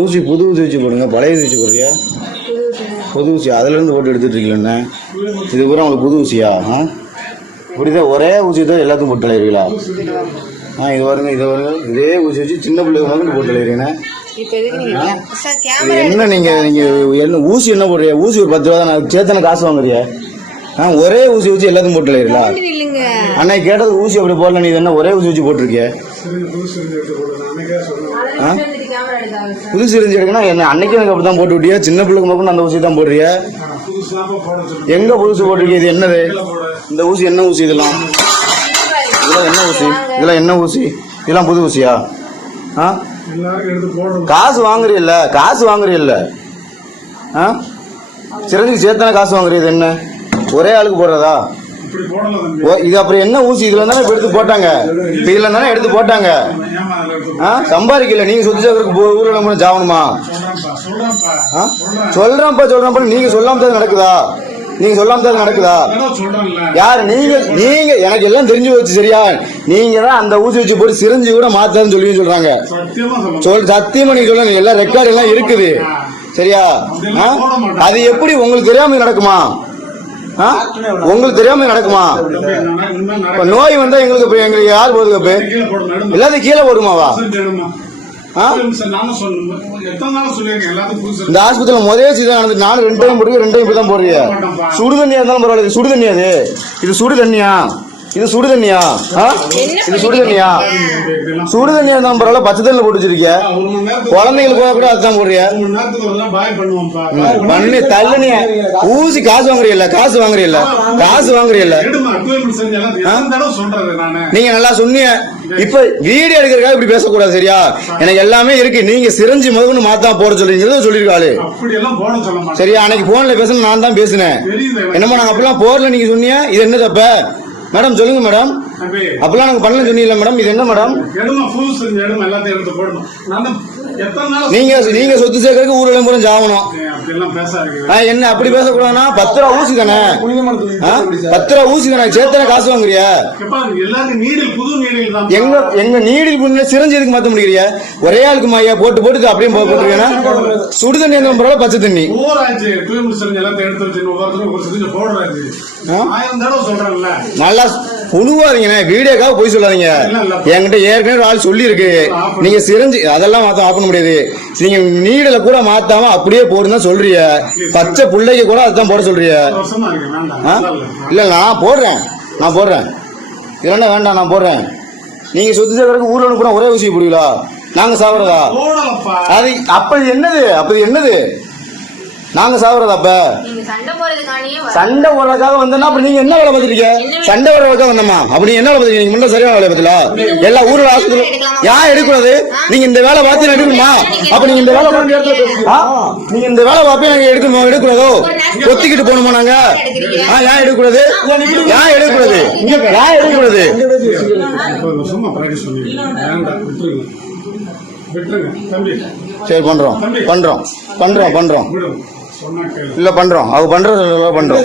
ஊசி புது ஊசி வச்சு போடுங்க, பழைய ஊசி வச்சு போடுறியா? புது ஊசி அதுலேருந்து போட்டு எடுத்துட்டு இருக்கீங்களா? இது பூரா உங்களுக்கு புது ஊசியா? இப்படிதான் ஒரே ஊசி தான் எல்லாத்துக்கும் போட்டு விளையாடுறீங்களா? இது வருங்க, இது வருங்க, இதே ஊசி வச்சு சின்ன பிள்ளைங்க வந்து போட்டு விளையாடுறீங்கன்னா என்ன? என்ன ஊசி என்ன போடுறியா? ஊசி ஒரு 10 ரூபா தான், நான் சேத்தனை காசு வாங்குறியா? ஒரே ஊசி வச்சு எல்லாத்தையும் போட்டு விளையாடுறீங்களா? அன்னைக்கு கேட்டது ஊசி அப்படி போடல, நீ என்ன ஒரே ஊசி வச்சு போட்டிருக்கிய? புது சிரிஞ்சு எடுக்கணும் என்ன? அன்னைக்கு எனக்கு அப்படிதான் போட்டு விட்டியா? சின்ன பிள்ளைக்கு மட்டும் அந்த ஊசி தான் போடுறிய? எங்க புதுசு போட்டிருக்கீங்க? இது என்னது? இந்த ஊசி என்ன ஊசி? இதெல்லாம் என்ன ஊசி? இதெல்லாம் என்ன ஊசி? இதெல்லாம் புது ஊசியா? காசு வாங்குறீல்ல? காசு வாங்குறீல்ல? சிறஞ்சுக்கு சேர்த்தானே காசு வாங்குறது. என்ன ஒரே ஆளுக்கு போடுறதா இது? அப்புறம் என்ன ஊசி? இதுல தானே எடுத்து போட்டாங்க, இதுல தானே எடுத்து போட்டாங்க. சம்பாதிக்கல நீங்க சொத்து சேர்க்கறதுக்கு ஊர்ல ஜாவணுமா? சொல்றப்ப நீங்க சொல்லாம தான் நடக்குதா? நீங்க சொல்லாம தான் நடக்குதா? யாரு நீங்க? நீங்க எனக்கு எல்லாம் தெரிஞ்சு வச்சு சரியா? நீங்க தான் அந்த ஊசி வச்சு போட்டு சிரிஞ்சு கூட மாத்தாதுன்னு சொல்லி சொல்றாங்க. சத்தியமா நீங்க சொல்லுங்க, எல்லாம் ரெக்கார்டு எல்லாம் இருக்குது சரியா? அது எப்படி உங்களுக்கு தெரியாம நடக்குமா? உங்களுக்கு தெரியாம நடக்குமா? நோய் வந்தா எங்களுக்கு யார் போதுங்க? எல்லாத்தையும் கீழே போடுமாவா? இந்த ஆஸ்பத்திரியில முதலே சீதான் நடந்து 2 டைம் போடுறீங்க, 2 டைம் இப்பதான் போடுறீங்க. சுடு தண்ணியா இருந்தாலும் பரவாயில்ல. சுடு தண்ணி அது? இது சுடு தண்ணியா? இது சுடு தண்ணியா? இது சுடு தண்ணியா? சுடு தண்ணியா இருந்தாலும் பரவாயில்ல, பச்சை தண்ணில போட்டு வச்சிருக்கிய. குழந்தைங்களுக்கு கூட அதுதான் போடுறிய. பண்ணி தள்ளுனிய. ஊசி காசு வாங்குறீல்ல? காசு வாங்குறீல்ல? காசு வாங்குறீல்ல? நீங்க நல்லா சொன்னீங்க. இப்ப வீடியோ எடுக்கிறதுக்காக இப்படி பேசக்கூடாது சரியா? எனக்கு எல்லாமே இருக்கு. நீங்க சிரிஞ்சு முதல்ல மாத்தா போட சொல்றீங்க சொல்லிருக்காரு சரியா? அன்னைக்கு போன்ல பேசணும், நான் தான் பேசினேன். என்னமோ நாங்க அப்படிலாம் போடல நீங்க சொன்னீங்க. இது என்ன தப்ப மேடம்? சொல்லுங்க மேடம். அப்பெல்லாம் நாங்க பண்ணல சொன்னீங்களா மேடம்? இது என்ன மேடம்? நீங்க சொத்து சேர்க்கறதுக்கு ஊர்ல பூரா ஜாவணும். என்ன அப்படி பேசக்கூடாதுன்னா? 10 ரூபா ஊசி தானே? 10 ரூபா ஊசி தானே? சேர்த்தானே காசு வாங்குறியா? எங்க நீடில் சிரஞ்சு எதுக்கு மாத்த முடியறியா? ஒரே ஆளுக்கு மாயா போட்டு போட்டு அப்படியே போட்டுருக்கேன்னா சுடு தண்ணி என்ன பச்சை தண்ணி நல்லா புழுவாதீங்க. வீடியோக்காக போய் சொல்லாதீங்க. என்கிட்ட ஏற்கனவே ஆள் சொல்லி இருக்கு. நீங்க சிரிஞ்சு அதெல்லாம் மாத்த ஆப்ப முடியாது. நீங்க நீடல கூட மாத்தாம அப்படியே போடுன்னு சொல்றிய. பச்சை பிள்ளைக்கு கூட அதுதான் போட சொல்றிய. இல்ல நான் போடுறேன், நான் போடுறேன். இல்லன்னா வேண்டாம், நான் போடுறேன். நீங்க சொத்து சேர்க்கறதுக்கு ஊர்ல கூட ஒரே ஊசி போடுவீங்களா? நாங்க சாப்பிடுறதா? அது அப்ப என்னது? அப்ப என்னது? நாங்க சாப்பிடுறதா? அப்ப சண்டை போடுறதுக்காக வந்தா அப்ப நீங்க என்ன வேலை பார்த்துருக்கீங்க? சண்டை போடுறதுக்காக வந்தோமா? அப்படி என்ன வேலை பார்த்துருக்கீங்க? நீங்க முன்ன சரியான வேலை பார்த்தல? எல்லா ஊர்ல ஆஸ்பத்திரி ஏன் எடுக்கூடாது? நீங்க இந்த வேலை பார்த்து எடுக்கணுமா? அப்ப நீங்க இந்த வேலை நீங்க இந்த வேலை பார்த்து நாங்க எடுக்கணுமா? எடுக்கூடாதோ? ஒத்திக்கிட்டு போகணுமா நாங்க? ஏன் எடுக்கூடாது? ஏன் எடுக்கூடாது? ஏன் எடுக்கூடாது? சரி பண்றோம் பண்றோம் பண்றோம் பண்றோம் இல்ல பண்றோம். அவங்க பண்றோம்.